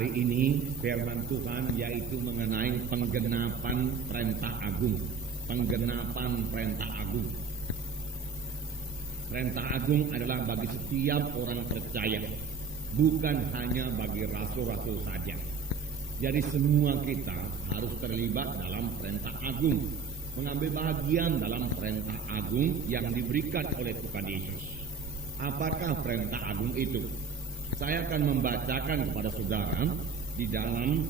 Hari ini firman Tuhan yaitu mengenai penggenapan perintah agung. Penggenapan perintah agung. Perintah agung adalah bagi setiap orang percaya, bukan hanya bagi rasul-rasul saja. Jadi semua kita harus terlibat dalam perintah agung, mengambil bagian dalam perintah agung yang diberikan oleh Tuhan Yesus. Apakah perintah agung itu? Saya akan membacakan kepada saudara di dalam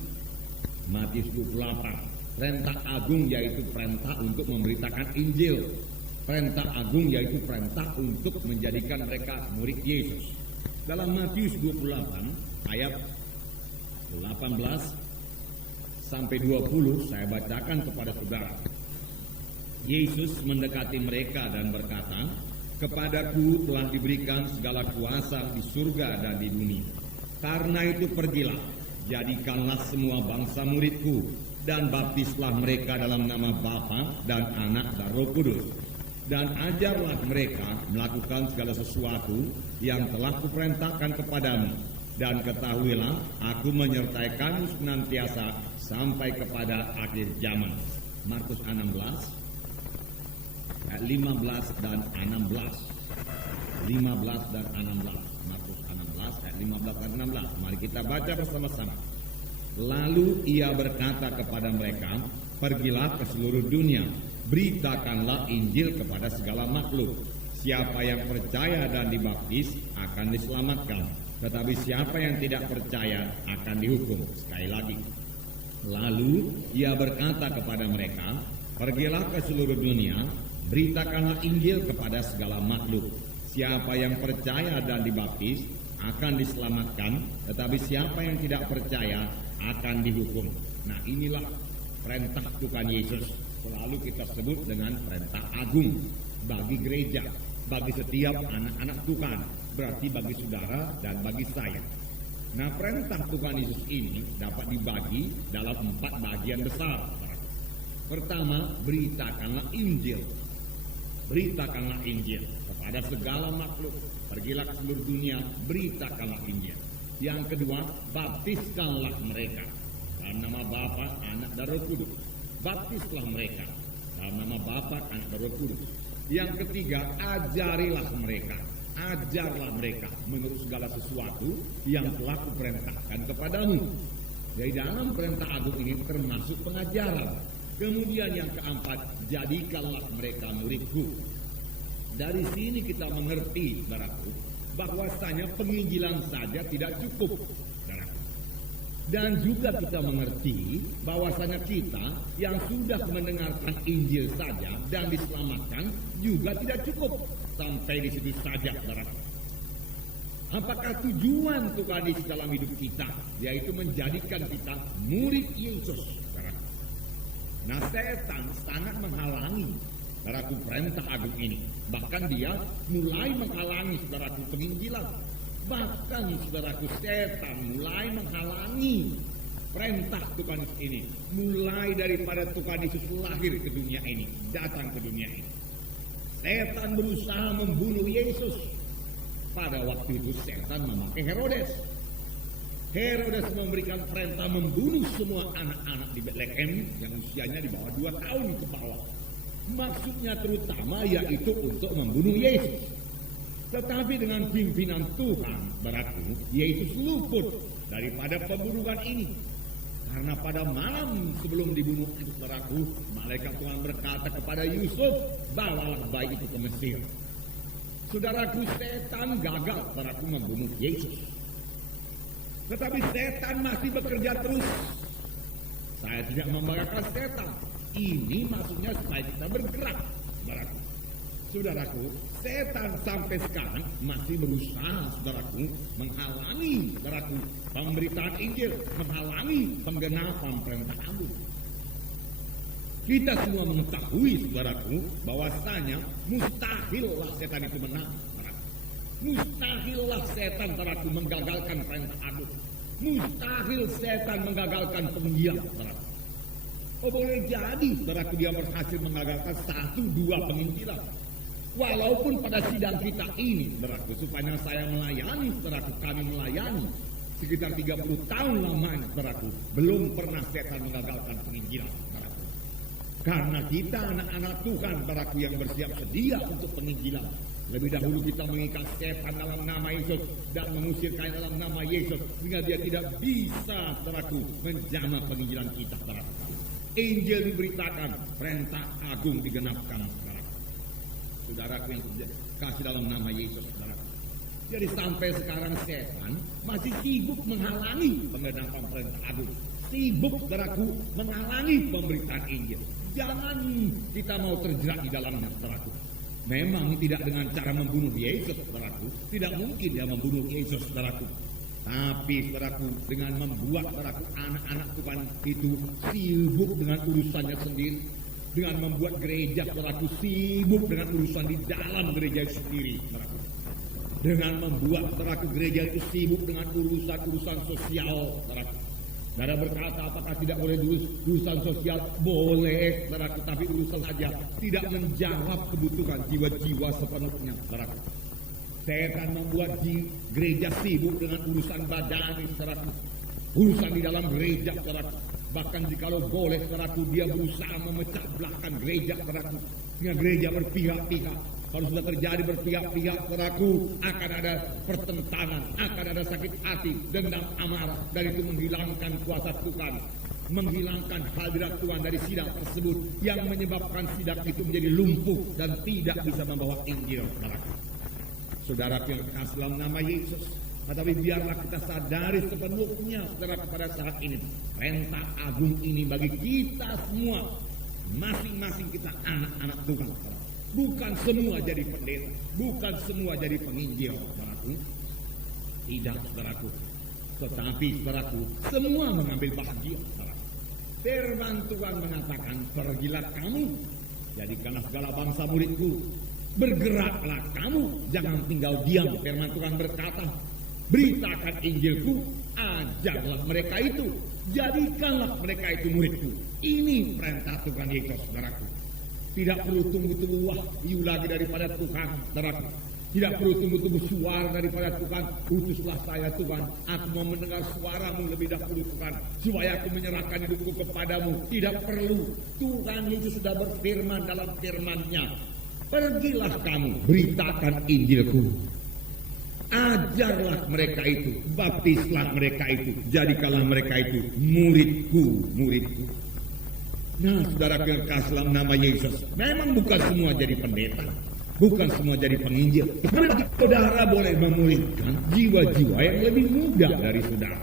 Matius 28. Perintah agung yaitu perintah untuk memberitakan Injil. Perintah agung yaitu perintah untuk menjadikan mereka murid Yesus. Dalam Matius 28 ayat 18 sampai 20 saya bacakan kepada saudara. Yesus mendekati mereka dan berkata, "Kepadaku telah diberikan segala kuasa di surga dan di bumi. Karena itu pergilah, jadikanlah semua bangsa muridku, dan baptislah mereka dalam nama Bapa dan Anak dan Roh Kudus. Dan ajarlah mereka melakukan segala sesuatu yang telah kuperintahkan kepadamu. Dan ketahuilah, aku menyertai kamu senantiasa sampai kepada akhir zaman." Markus 16 ayat 15 dan 16. 15 dan 16. Markus 16 ayat 15 dan 16. Mari kita baca bersama-sama. Lalu ia berkata kepada mereka, "Pergilah ke seluruh dunia, beritakanlah Injil kepada segala makhluk. Siapa yang percaya dan dibaptis akan diselamatkan, tetapi siapa yang tidak percaya akan dihukum." Sekali lagi. Lalu ia berkata kepada mereka, "Pergilah ke seluruh dunia, beritakanlah Injil kepada segala makhluk. Siapa yang percaya dan dibaptis akan diselamatkan, tetapi siapa yang tidak percaya akan dihukum." Nah, inilah perintah Tuhan Yesus. Selalu kita sebut dengan perintah agung bagi gereja, bagi setiap anak-anak Tuhan, berarti bagi saudara dan bagi saya. Nah, perintah Tuhan Yesus ini dapat dibagi dalam 4 bagian besar. Pertama, beritakanlah Injil. Beritakanlah Injil kepada segala makhluk. Pergilah ke seluruh dunia, beritakanlah Injil. Yang kedua, baptiskanlah mereka dalam nama Bapa, Anak dan Roh Kudus. Baptislah mereka dalam nama Bapa, Anak dan Roh Kudus. Yang ketiga, ajarilah mereka. Ajarlah mereka menurut segala sesuatu yang telah kuperintahkan kepadamu. Dari dalam perintah agung ini termasuk pengajaran. Kemudian yang keempat, jadikanlah mereka muridku. Dari sini kita mengerti, saudaraku, bahwasanya penginjilan saja tidak cukup, saudaraku. Dan juga kita mengerti bahwasanya kita yang sudah mendengarkan Injil saja dan diselamatkan juga tidak cukup. Sampai di situ saja, saudaraku. Apakah tujuan Tuhan Yesus dalam hidup kita, yaitu menjadikan kita murid Yesus, saudaraku? Nah, setan sangat menghalangi, saudaraku, perintah agung ini. Bahkan dia mulai menghalangi, saudaraku, penginjilan. Bahkan, saudaraku, setan mulai menghalangi perintah Tuhan Yesus ini. Mulai daripada Tuhan Yesus lahir ke dunia ini, datang ke dunia ini. Setan berusaha membunuh Yesus. Pada waktu itu setan memakai Herodes. Herodes memberikan perintah membunuh semua anak-anak di Betlehem yang usianya di bawah 2 tahun ke bawah. Maksudnya terutama yaitu untuk membunuh Yesus. Tetapi dengan pimpinan Tuhan, berarti Yesus luput daripada pembunuhan ini. Karena pada malam sebelum dibunuh itu, saudaraku, malaikat Tuhan berkata kepada Yusuf, "Bawalah bayi itu ke Mesir." Saudaraku, setan gagal, saudaraku, membunuh Yesus. Tetapi setan masih bekerja terus. Saya tidak membanggakan setan. Ini maksudnya supaya kita bergerak, saudaraku. Saudaraku, setan sampai sekarang masih berusaha, saudaraku, menghalangi, saudaraku, pemberitaan Injil, menghalangi penggenapan perintah agung. Kita semua mengetahui, saudaraku, bahwasanya mustahillah setan itu menang, saudaraku. Mustahillah setan, saudaraku, menggagalkan perintah agung. Mustahil setan menggagalkan penginjilan, saudaraku. Oh, boleh jadi, saudaraku, dia berhasil menggagalkan 1-2 penginjilan. Walaupun pada sidang kita ini, saudaraku, supaya saya melayani, saudaraku, kami melayani sekitar 30 tahun lamanya, saudaraku, belum pernah setan mengagalkan penginjilan, saudaraku. Karena kita anak-anak Tuhan, saudaraku, yang bersiap sedia untuk penginjilan. Lebih dahulu kita mengikat setan dalam nama Yesus dan mengusirkan dalam nama Yesus, sehingga dia tidak bisa, saudaraku, menjamah penginjilan kita, saudaraku. Injil diberitakan, perintah agung digenapkan, saudaraku. Saudaraku yang kasih dalam nama Yesus, saudaraku. Jadi sampai sekarang setan masih sibuk menghalangi penggenapan perintah agung. Sibuk, saudaraku, menghalangi pemberitaan Injil. Jangan kita mau terjerat di dalamnya, saudaraku. Memang tidak dengan cara membunuh Yesus, saudaraku. Tidak mungkin dia membunuh Yesus, saudaraku. Tapi, saudaraku, dengan membuat, saudaraku, anak-anak Tuhan itu sibuk dengan urusannya sendiri. Dengan membuat gereja, saudaraku, sibuk dengan urusan di dalam gereja itu sendiri, saudaraku. Dengan membuat, saudaraku, gereja itu sibuk dengan urusan-urusan sosial, saudaraku. Saudara berkata, apakah tidak boleh urusan sosial? Boleh, saudaraku, tapi urusan saja tidak menjawab kebutuhan jiwa-jiwa sepenuhnya, saudaraku. Setan membuat gereja sibuk dengan urusan badani, saudaraku. Urusan di dalam gereja, saudaraku. Bahkan jikalau boleh, saudaraku, dia berusaha memecah belahkan gereja, saudaraku. Sehingga gereja berpihak-pihak. Kalau sudah terjadi berpihak-pihak, saudaraku, akan ada pertentangan, akan ada sakit hati, dendam, amarah, dan itu menghilangkan kuasa Tuhan, menghilangkan hadirat Tuhan dari sidang tersebut, yang menyebabkan sidang itu menjadi lumpuh dan tidak bisa membawa Injil, saudaraku. Saudara yang kasih dalam nama Yesus, tetapi biarlah kita sadari sepenuhnya, saudara, pada saat ini perintah agung ini bagi kita semua, masing-masing kita anak-anak Tuhan, saudara. Bukan semua jadi pendeta, bukan semua jadi penginjil, saudaraku. Tidak, saudaraku. Tetapi, saudaraku, semua mengambil bahagia, saudaraku. Firman Tuhan mengatakan, pergilah kamu, jadikanlah segala bangsa muridku. Bergeraklah kamu, jangan tinggal diam. Firman Tuhan berkata, beritakan Injilku, ajarlah mereka itu, jadikanlah mereka itu muridku. Ini perintah Tuhan Yesus, saudaraku. Tidak perlu tunggu-tunggu wahyu lagi daripada Tuhan, saudaraku. Tidak perlu tunggu-tunggu suara daripada Tuhan. Utuslah saya, Tuhan. Aku mau mendengar suaramu lebih dahulu, Tuhan, supaya aku menyerahkan hidupku kepadamu. Tidak perlu. Tuhan Yesus sudah berfirman dalam firman-Nya. Pergilah kamu, beritakan Injilku. Ajarlah mereka itu, baptislah mereka itu, jadikanlah mereka itu muridku, muridku. Nah, saudara yang kasih dalam nama Yesus, memang bukan semua jadi pendeta, bukan semua jadi penginjil. Tetapi saudara boleh memulihkan jiwa-jiwa yang lebih muda dari saudara.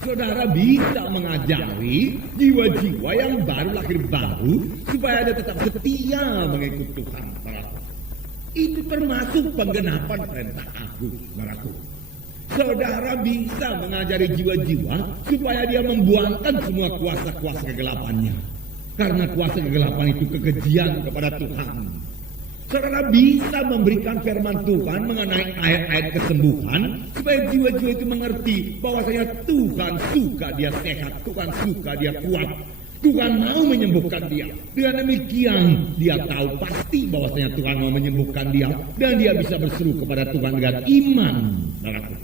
Saudara bisa mengajari jiwa-jiwa yang baru lahir baru supaya dia tetap setia mengikut Tuhan, saudara. Itu termasuk penggenapan perintah agung, saudaraku. Saudara bisa mengajari jiwa-jiwa supaya dia membuangkan semua kuasa-kuasa kegelapannya. Karena kuasa kegelapan itu kekejian kepada Tuhan. Saudara bisa memberikan firman Tuhan mengenai ayat-ayat kesembuhan supaya jiwa-jiwa itu mengerti bahwasanya Tuhan suka dia sehat, Tuhan suka dia kuat, Tuhan mau menyembuhkan dia. Dengan demikian dia tahu pasti bahwasanya Tuhan mau menyembuhkan dia dan dia bisa berseru kepada Tuhan dengan iman, saudaraku.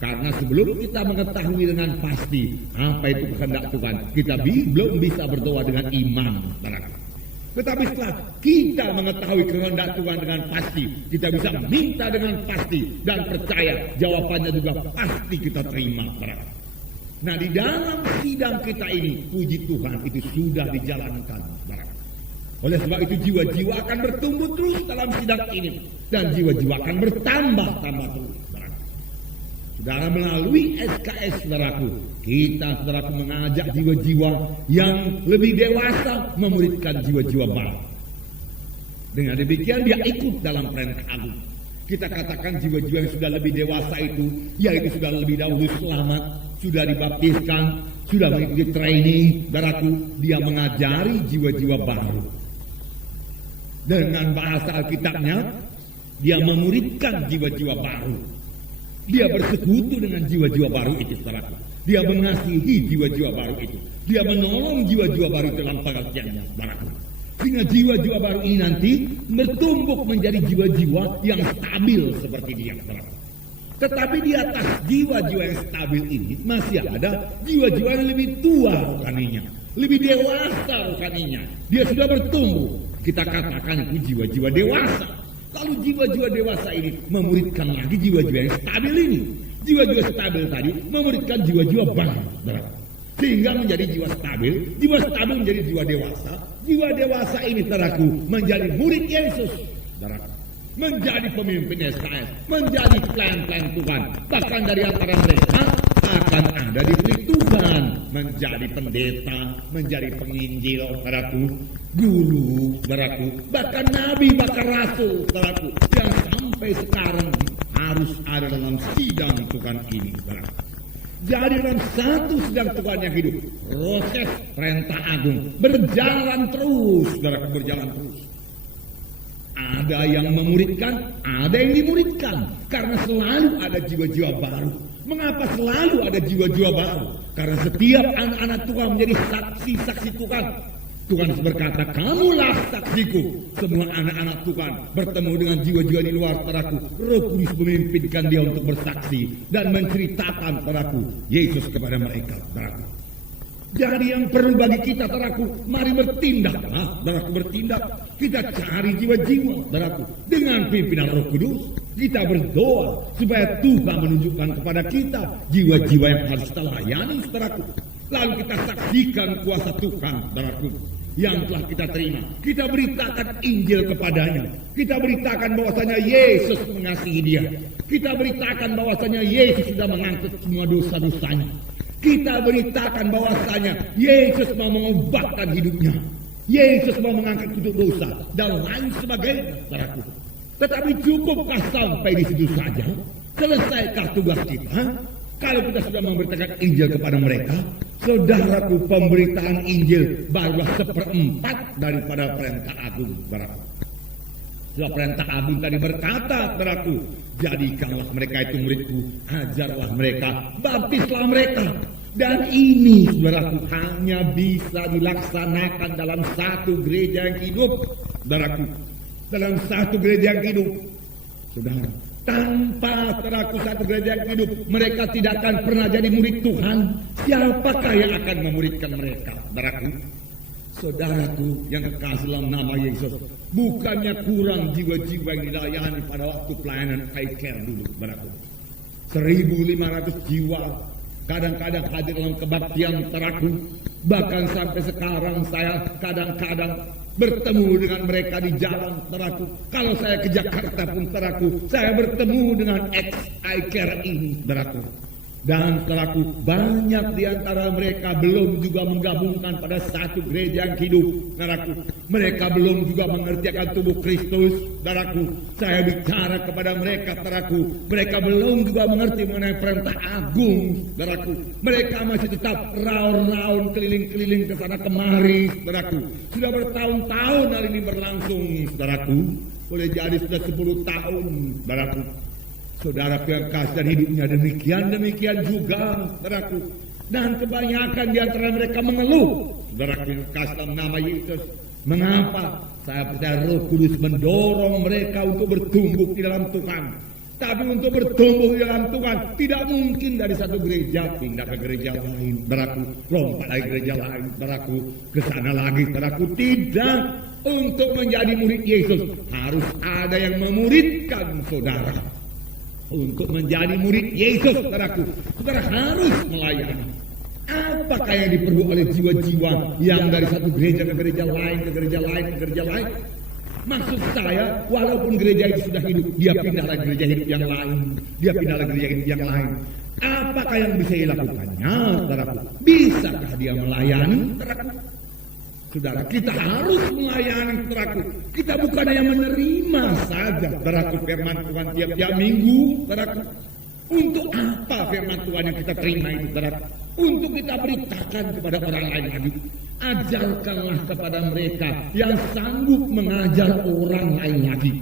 Karena sebelum kita mengetahui dengan pasti apa itu kehendak Tuhan, kita belum bisa berdoa dengan iman, saudaraku. Tetapi setelah kita mengetahui kehendak Tuhan dengan pasti, kita bisa minta dengan pasti dan percaya jawabannya juga pasti kita terima, saudaraku. Nah, di dalam sidang kita ini, puji Tuhan, itu sudah dijalankan, saudaraku. Oleh sebab itu jiwa-jiwa akan bertumbuh terus dalam sidang ini dan jiwa-jiwa akan bertambah-tambah terus. Saudara, melalui SKS, saudaraku, kita, saudaraku, mengajak jiwa-jiwa yang lebih dewasa memuridkan jiwa-jiwa baru. Dengan demikian dia ikut dalam perintah agung. Kita katakan jiwa-jiwa yang sudah lebih dewasa itu, yaitu sudah lebih dahulu selamat, sudah dibaptiskan, sudah mengikuti training, saudaraku, dia mengajari jiwa-jiwa baru. Dengan bahasa Alkitabnya, dia memuridkan jiwa-jiwa baru. Dia bersekutu dengan jiwa-jiwa baru itu, saudaraku. Dia mengasihi jiwa-jiwa baru itu. Dia menolong jiwa-jiwa baru dalam pengertiannya, saudaraku. Sehingga jiwa-jiwa baru ini nanti bertumbuh menjadi jiwa-jiwa yang stabil seperti dia, saudaraku. Tetapi di atas jiwa-jiwa yang stabil ini masih ada jiwa-jiwa yang lebih tua rohaninya, lebih dewasa rohaninya. Dia sudah bertumbuh. Kita katakan itu jiwa-jiwa dewasa. Lalu jiwa-jiwa dewasa ini memuridkan lagi jiwa-jiwa yang stabil ini. Jiwa-jiwa stabil tadi memuridkan jiwa-jiwa baru. Sehingga menjadi jiwa stabil menjadi jiwa dewasa. Jiwa dewasa ini saudaraku menjadi murid Yesus. Saudaraku, menjadi pemimpin SKS, menjadi pelayan-pelayan Tuhan. Bahkan dari antara mereka akan ada diberi Tuhan, menjadi pendeta, menjadi penginjil, saudaraku, guru, saudaraku, bahkan nabi, bahkan rasul, saudaraku, yang sampai sekarang harus ada dalam sidang Tuhan ini, saudaraku. Jadi dalam satu sidang Tuhan yang hidup, proses perintah agung berjalan terus, saudaraku, berjalan terus. Ada yang memuridkan, ada yang dimuridkan. Karena selalu ada jiwa-jiwa baru. Mengapa selalu ada jiwa-jiwa baru? Karena setiap anak-anak Tuhan menjadi saksi-saksi Tuhan. Tuhan berkata, kamulah saksiku. Semua anak-anak Tuhan bertemu dengan jiwa-jiwa di luar, saudaraku. Roh Kudus memimpinkan dia untuk bersaksi dan menceritakan, saudaraku, Yesus kepada mereka, saudaraku. Jadi yang perlu bagi kita, saudaraku, mari bertindak, saudaraku, bertindak. Kita cari jiwa-jiwa, saudaraku, dengan pimpinan Roh Kudus. Kita berdoa supaya Tuhan menunjukkan kepada kita jiwa-jiwa yang harus kita layani, saudaraku. Lalu kita saksikan kuasa Tuhan, saudaraku, yang telah kita terima. Kita beritakan Injil kepadanya. Kita beritakan bahwasanya Yesus mengasihi dia. Kita beritakan bahwasanya Yesus sudah mengangkat semua dosa-dosanya. Kita beritakan bahwasanya Yesus mau mengubahkan hidupnya. Yesus mau mengangkat kutuk dosa dan lain sebagainya, saudaraku. Tetapi cukupkah sampai di situ saja? Selesaikah tugas kita? Kalau kita sudah memberitakan Injil kepada mereka, saudaraku, pemberitaan Injil barulah 1/4 daripada perintah agung, saudaraku. Sebab perintah agung tadi berkata, saudaraku, jadikanlah mereka itu muridku, ajarlah mereka, baptislah mereka. Dan ini, saudaraku, hanya bisa dilaksanakan dalam satu gereja yang hidup, saudaraku. Dalam satu gereja yang hidup, saudara. Tanpa, saudaraku, satu gereja yang hidup, mereka tidak akan pernah jadi murid Tuhan. Siapakah yang akan memuridkan mereka, saudaraku? Saudaraku yang kekasih dalam nama Yesus, bukannya kurang jiwa-jiwa yang dilayani pada waktu pelayanan I-Care dulu, saudaraku. 1.500 jiwa kadang-kadang hadir dalam kebaktian, saudaraku. Bahkan sampai sekarang saya kadang-kadang bertemu dengan mereka di jalan, saudaraku. Kalau saya ke Jakarta pun, saudaraku, saya bertemu dengan ex-I-Care ini, saudaraku. Dan saudaraku, banyak di antara mereka belum juga menggabungkan pada satu gereja yang hidup, saudaraku. Mereka belum juga mengerti akan tubuh Kristus, saudaraku. Saya bicara kepada mereka, saudaraku. Mereka belum juga mengerti mengenai perintah agung, saudaraku. Mereka masih tetap raun-raun keliling-keliling ke sana kemari, saudaraku. Sudah bertahun-tahun hal ini berlangsung, saudaraku. Boleh jadi sudah 10 tahun, saudaraku. Saudara yang kasih dan hidupnya demikian juga, saudaraku. Dan kebanyakan di antara mereka mengeluh, saudaraku yang kasih dalam nama Yesus. Mengapa? Saya percaya Roh Kudus mendorong mereka untuk bertumbuh di dalam Tuhan. Tapi untuk bertumbuh di dalam Tuhan tidak mungkin dari satu gereja pindah ke gereja lain, saudaraku. Lompat dari gereja lain, saudaraku, ke sana lagi, saudaraku. Tidak. Untuk menjadi murid Yesus harus ada yang memuridkan saudara. Untuk menjadi murid Yesus, saudaraku, saudara harus melayani. Apakah yang diperlu oleh jiwa-jiwa yang dari satu gereja ke gereja lain, ke gereja lain, ke gereja lain? Maksud saya, walaupun gereja itu sudah hidup, dia pindah lagi gereja hidup yang lain, dia pindah lagi gereja hidup yang lain. Apakah yang bisa dilakukannya, saudaraku? Bisakah dia melayani, saudaraku? Saudara, kita harus melayani, saudaraku. Kita bukan hanya menerima saja, saudaraku, firman Tuhan tiap-tiap minggu, saudaraku. Untuk apa firman Tuhan yang kita terima itu, saudaraku? Untuk kita beritakan kepada orang lain lagi. Ajarkanlah kepada mereka yang sanggup mengajar orang lain lagi.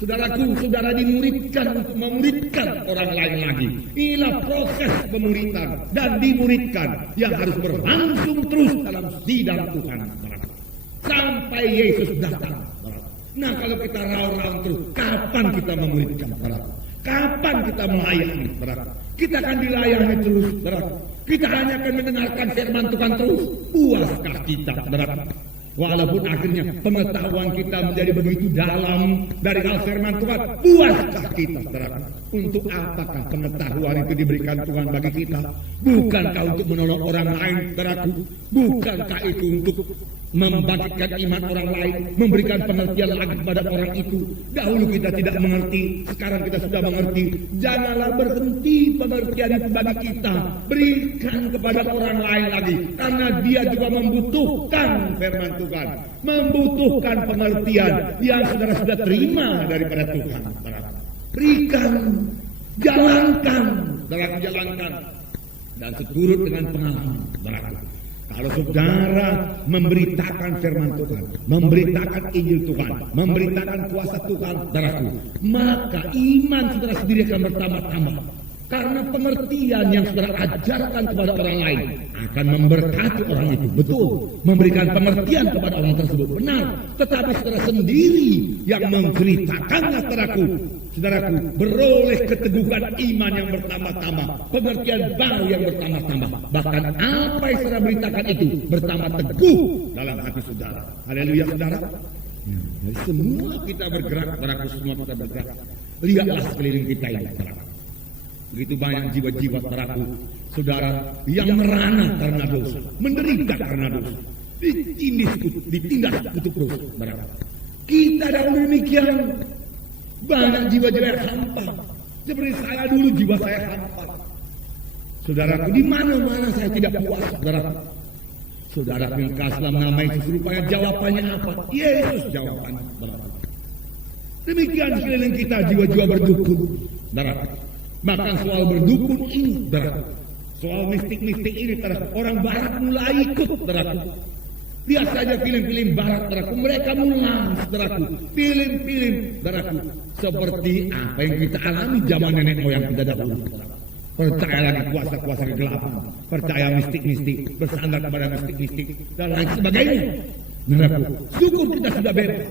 Saudaraku, saudara dimuridkan untuk memuridkan orang lain lagi. Inilah proses pemuridan dan dimuridkan yang harus berlangsung terus dalam sidang Tuhan, saudaraku. Sampai Yesus datang, saudaraku. Nah, kalau kita raung-raung terus, kapan kita memuridkan, saudaraku? Kapan kita melayani, saudara? Kita akan dilayani terus, saudara. Kita hanya akan mendengarkan firman Tuhan terus. Puaskah kita, saudara? Walaupun akhirnya pengetahuan kita menjadi begitu dalam dari hal firman Tuhan, puaskah kita, saudara? Untuk apakah pengetahuan itu diberikan Tuhan bagi kita? Bukankah untuk menolong orang lain, saudaraku? Bukankah itu untuk membangkitkan iman orang lain, memberikan pengertian lagi kepada orang itu? Dahulu kita tidak mengerti, sekarang kita sudah mengerti. Janganlah berhenti pengertian itu bagi kita, berikan kepada orang lain lagi, karena dia juga membutuhkan firman Tuhan, membutuhkan pengertian yang saudara sudah terima daripada Tuhan. Berikan, jalankan, saudara, jalankan, dan seturut dengan pengalaman, saudara. Kalau saudara memberitakan firman Tuhan, memberitakan Injil Tuhan, memberitakan kuasa Tuhan, saudaraku, maka iman saudara sendiri akan bertambah-tambah. Karena pengertian yang saudara ajarkan kepada orang lain akan memberkati orang itu. Betul, memberikan pengertian kepada orang tersebut, benar. Tetapi saudara sendiri yang menceritakannya, saudaraku, beroleh keteguhan iman yang bertambah-tambah, pengertian baru yang bertambah-tambah. Bahkan apa yang saudara beritakan itu bertambah teguh dalam hati saudara. Haleluya, saudara. Jadi semua kita bergerak, saudaraku, semua kita bergerak. Lihatlah sekeliling kita ini, saudara. Begitu banyak jiwa-jiwa, saudaraku, saudara, yang merana karena dosa, menderita karena dosa, ditindas kutuk dosa, saudara. Kita dahulu demikian. Banyak jiwa-jiwa yang hampa. Seperti saya dulu, jiwa saya hampa. Saudaraku, di mana-mana saya tidak puas, saudaraku. Saudaraku yang kasih nama Yesus, rupanya jawabannya apa? Yesus jawabannya, saudaraku. Demikian sekeliling kita jiwa-jiwa berdukun, saudaraku. Bahkan soal berdukun ini, saudaraku, soal mistik-mistik ini, saudaraku, orang barat mulai ikut, saudaraku. Lihat saja film-film barat, saudaraku, mereka mulai, saudaraku, film-film, saudaraku, seperti apa yang kita alami zaman nenek moyang kita dahulu. Percaya lagi kuasa-kuasa kegelapan, percaya mistik-mistik, bersandar kepada mistik-mistik, dan lain sebagainya. Saudaraku, syukur kita sudah bebas.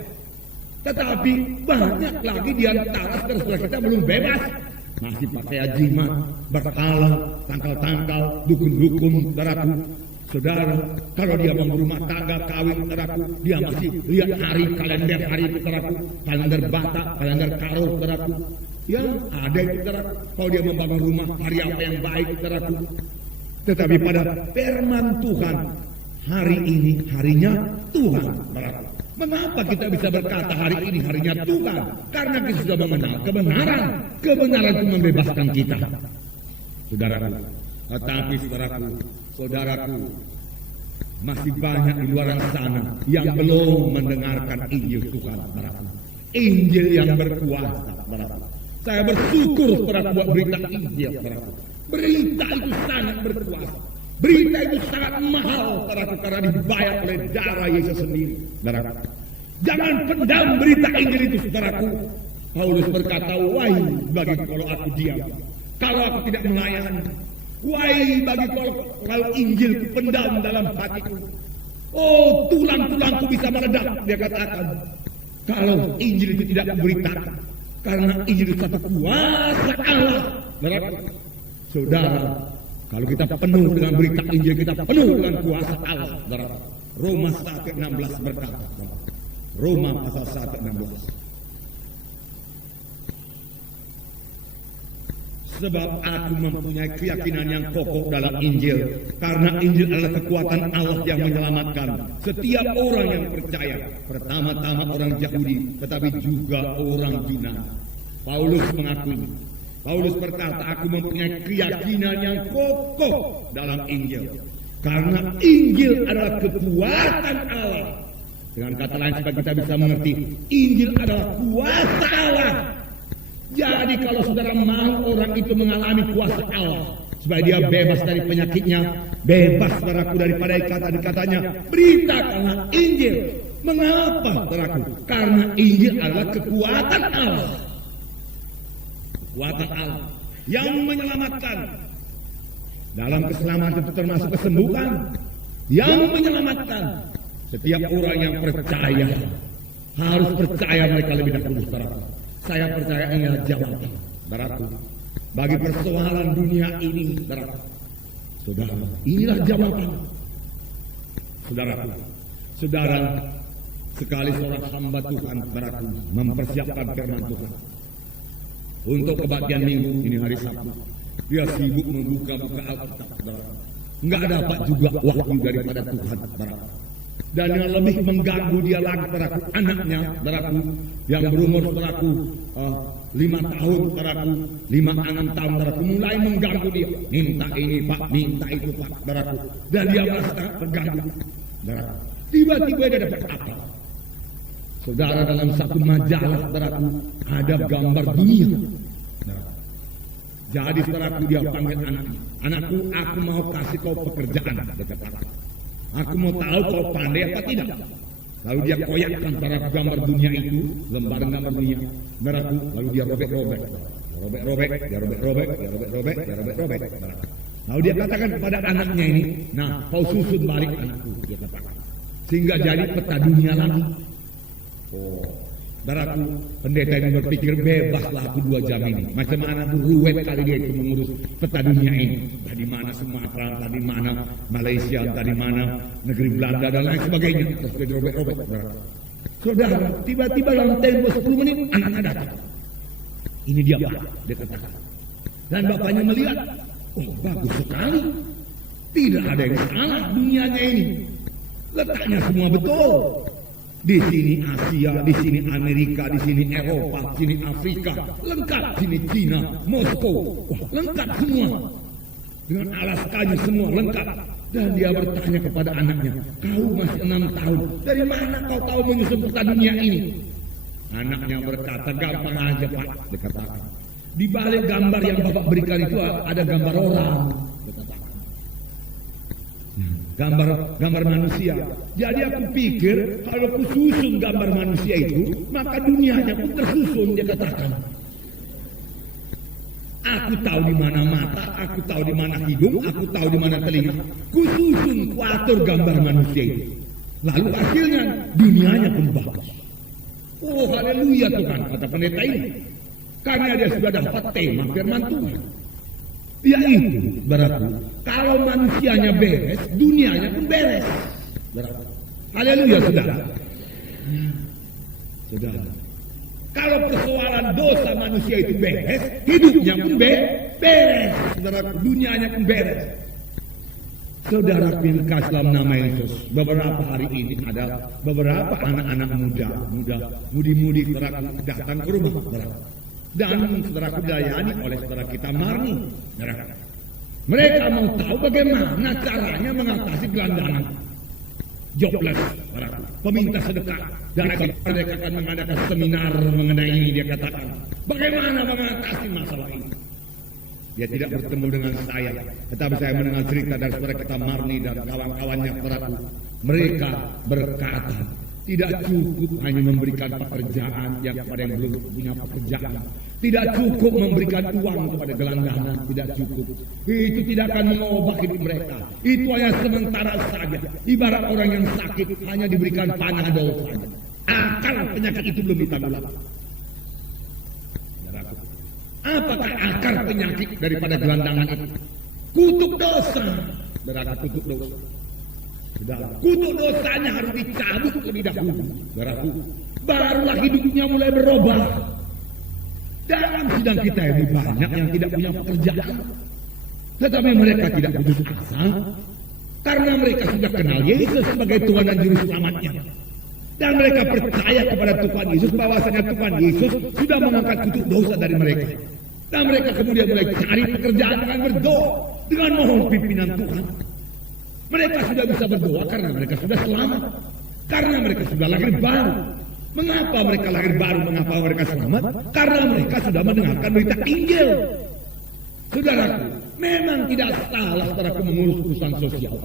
Tetapi banyak lagi di antara saudara kita belum bebas. Masih pakai jimat, berkala, tangkal-tangkal, dukun-dukun, saudaraku. Saudara, kalau dia mau berumah tangga, kawin, saudaraku, dia masih lihat hari, kalender hari itu, saudaraku, kalender Batak, kalender Karo, saudaraku. Ya, ada itu, saudaraku. Kalau dia membangun rumah, hari apa yang baik, saudaraku. Tetapi pada firman Tuhan, hari ini harinya Tuhan, saudaraku. Mengapa kita bisa berkata hari ini harinya Tuhan? Karena kita sudah mengenal kebenaran. Kebenaran itu membebaskan kita, saudaraku. Tetapi saudaraku, masih banyak di luar sana yang belum mendengarkan Injil Tuhan, saudaraku. Injil yang berkuasa, saudaraku. Saya bersyukur, saudaraku, buat berita Injil, saudaraku. Berita itu sangat berkuasa. Berita itu sangat mahal, saudaraku, karena dibayar oleh darah Yesus sendiri, saudaraku. Jangan pendam berita Injil itu, saudaraku. Paulus berkata, wahai bagi kalau aku diam, kalau aku tidak melayani. Wahai bagi kalau Injil pendam dalam hatiku. Oh, tulang-tulangku bisa meledak, dia katakan. Kalau Injil itu tidak diberitakan. Karena Injil itu satu kuasa Allah. Saudara, kalau kita penuh dengan berita Injil, kita penuh dengan kuasa Allah. Saudara, Roma 1:16 berkata. Roma pasal 1:16. Sebab aku mempunyai keyakinan yang kokoh dalam Injil. Karena Injil adalah kekuatan Allah yang menyelamatkan setiap orang yang percaya. Pertama-tama orang Yahudi, tetapi juga orang Yunani. Paulus mengakui. Paulus berkata, aku mempunyai keyakinan yang kokoh dalam Injil. Karena Injil adalah kekuatan Allah. Dengan kata lain, supaya kita bisa mengerti, Injil adalah kuasa Allah. Jadi kalau saudara mau orang itu mengalami kuasa Allah, supaya dia bebas dari penyakitnya, bebas, saudaraku, daripada ikatan-ikatannya, beritakanlah Injil. Mengapa, saudaraku? Karena Injil adalah kekuatan Allah. Kekuatan Allah yang menyelamatkan. Dalam keselamatan itu termasuk kesembuhan yang menyelamatkan. Setiap orang yang percaya harus percaya mereka lebih dahulu, saudaraku. Saya percaya inilah jawaban, saudaraku, bagi persoalan dunia ini, saudara, inilah jawaban. Saudaraku, saudara, sekali seorang hamba Tuhan, saudaraku, mempersiapkan firman Tuhan untuk kebaktian minggu ini hari Sabtu, dia sibuk membuka-buka Alkitab, saudaraku. Enggak dapat juga wahyu daripada Tuhan, saudaraku. Dan yang lebih mengganggu dia lagi, saudaraku, anaknya, saudaraku, yang berumur, saudaraku, 5 tahun, saudaraku, 5-6 tahun, saudaraku, mulai mengganggu dia. Minta ini, Pak, minta itu, Pak, saudaraku. Dan dia merasa terganggu, saudaraku. Tiba-tiba dia dapat apa? Saudara, dalam satu majalah, saudaraku, ada gambar dunia. Saudaraku. Jadi, saudaraku, dia panggil anaknya. Anakku, aku mau kasih kau pekerjaan, dia katakan. Aku mau tahu kau pandai apa tidak. Lalu dia koyakkan para gambar dunia itu, lembaran gambar dunia, saudaraku. Lalu dia robek-robek, dia robek-robek. Lalu dia katakan kepada anaknya ini, nah, kau susun balik anakku, dia katakan, sehingga jadi peta dunia lagi. Oh, saudaraku, pendeta ini berpikir, bebaslah aku 2 jam ini. Macam mana beruet kali dia itu mengurus peta dunia ini. Tadi mana Sumatera, tadi mana Malaysia, tadi mana negeri Belanda dan lain sebagainya. Terus dia robek-robek, saudara. Tiba-tiba dalam tempo 10 menit anaknya datang. Ini dia Pak, dia katakan. Dan bapaknya melihat, oh bagus sekali. Tidak ada yang salah dunianya ini. Letaknya semua betul. Di sini Asia, di sini Amerika, di sini Eropa, di sini Afrika, lengkap. Di sini Cina, Moskow, wah, lengkap semua. Dengan Alaskanya semua lengkap. Dan dia bertanya kepada anaknya, kau masih 6 tahun, dari mana kau tahu menyusun peta dunia ini? Anaknya berkata, gampang aja Pak, dia katakan. Di balik gambar yang Bapak berikan itu ada gambar orang. Gambar manusia. Jadi aku pikir kalau aku susun gambar manusia itu, maka dunianya pun tersusun, dia katakan. Aku tahu di mana mata, aku tahu di mana hidung, aku tahu di mana telinga. Ku susun, ku atur gambar manusia itu. Lalu hasilnya dunianya pun bagus. Oh haleluya Tuhan, kata pendeta ini. Karena dia sudah dapat tema firman Tuhan. Yaitu, saudaraku, kalau manusianya beres, dunianya pun beres. Saudara. Haleluya, saudara. Saudara. Kalau persoalan dosa manusia itu beres, hidupnya pun beres. Saudaraku, dunianya pun beres. Saudara pilkas dalam nama Yesus. Beberapa hari ini ada beberapa anak-anak mudi-mudi saudaraku datang ke rumah, saudaraku. Dan saudaraku dilayani oleh saudara kita Marni. Mereka mau tahu bagaimana caranya mengatasi gelandangan, jobless, saudaraku, peminta sedekah. Dan mereka akan mengadakan seminar mengenai ini. Dia katakan bagaimana mengatasi masalah ini. Dia tidak bertemu dengan saya, tetapi saya mendengar cerita dari saudara kita Marni dan kawan-kawannya, saudaraku. Mereka berkata, tidak cukup hanya memberikan pekerjaan yang kepada yang belum punya pekerjaan. Tidak cukup memberikan uang kepada gelandangan. Tidak cukup. Itu tidak akan mengubah hidup mereka. Itu hanya sementara saja. Ibarat orang yang sakit hanya diberikan panadol saja. Akar penyakit itu belum ditanggulangi. Apakah akar penyakit daripada gelandangan itu? Kutuk dosa. Kutuk dosa. Kutuk dosanya harus dicabut lebih dahulu. Barulah hidupnya mulai berubah. Dalam sidang kita ini banyak yang tidak punya pekerjaan, tetapi mereka tidak putus asa karena mereka sudah kenal Yesus sebagai Tuhan dan Juru Selamatnya. Dan mereka percaya kepada Tuhan Yesus, bahwasanya Tuhan Yesus sudah mengangkat kutuk dosa dari mereka. Dan mereka kemudian mulai cari pekerjaan dengan berdoa, dengan mohon pimpinan Tuhan. Mereka sudah bisa berdoa karena mereka sudah selamat, karena mereka sudah lahir baru. Mengapa mereka lahir baru? Mengapa mereka selamat? Karena mereka sudah mendengarkan berita Injil. Saudaraku, memang tidak salah saudaraku mengurus urusan sosial.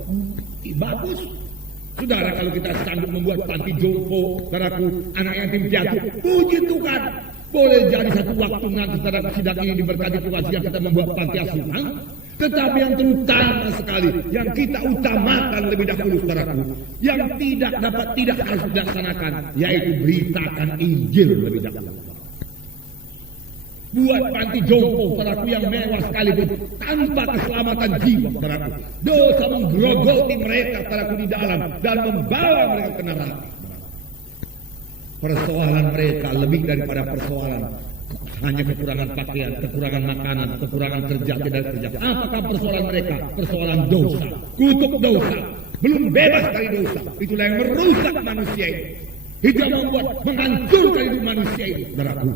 Bagus. Saudara, kalau kita sanggup membuat panti jompo, saudaraku, anak yatim piatu, puji Tuhan. Boleh jadi satu waktu nanti saudara sidang ini diberkati Tuhan sehingga kita membuat panti asuhan. Tetapi yang terutama sekali, yang kita utamakan lebih dahulu saudaraku, yang tidak harus dilaksanakan, yaitu beritakan Injil lebih dahulu. buat panti jompo saudaraku yang mewah sekalipun tanpa keselamatan jiwa saudaraku. Dosa menggerogoti mereka saudaraku di dalam dan membawa mereka ke neraka. Persoalan mereka lebih daripada persoalan hanya kekurangan pakaian, kekurangan makanan, kekurangan kerja, tidak kerja. Apakah persoalan mereka? Persoalan dosa, kutuk dosa, belum bebas dari dosa. Itulah yang merusak manusia ini. Itu yang membuat menghancurkan hidup manusia ini, saudaraku.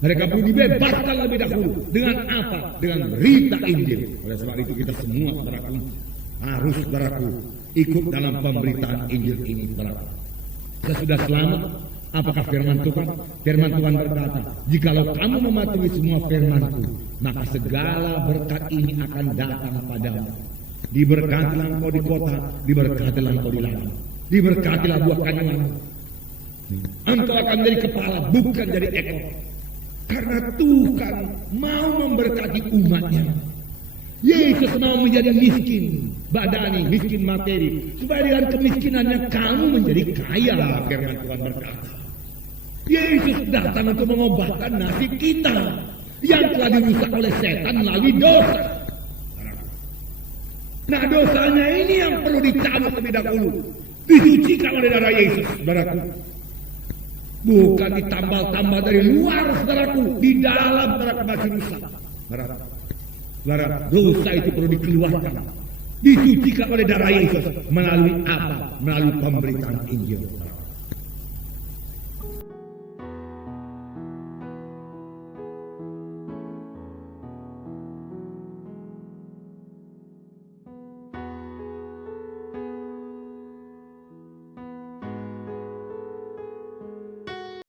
Mereka perlu dibebaskan lebih dahulu. Dengan apa? Dengan berita Injil. Oleh sebab itu kita semua, saudaraku, harus, saudaraku, ikut dalam pemberitaan Injil ini, saudaraku. Sesudah selamat, apakah firman Tuhan? Firman Tuhan berkata, jikalau kamu mematuhi semua firman-Ku, maka segala berkat ini akan datang padamu. Diberkatilah engkau di kota, diberkatilah engkau di ladang, diberkatilah buah kanyuanmu. Engkau akan menjadi kepala, bukan jadi ekor. Karena Tuhan mau memberkati umatnya. Yesus mau menjadi miskin badani, miskin materi, supaya dengan kemiskinannya kamu menjadi kaya. Firman Tuhan berkata, Yesus datang untuk mengobatkan nasib kita yang telah dirusak oleh setan melalui dosa. Nah, dosanya ini yang perlu dicabut lebih dahulu, disucikan oleh darah Yesus, saudaraku. Bukan ditambal-tambal dari luar, saudaraku. Di dalam, saudaraku, masih rusak. Saudara, dosa itu perlu dikeluarkan, disucikan oleh darah Yesus. Melalui apa? Melalui pemberitaan Injil.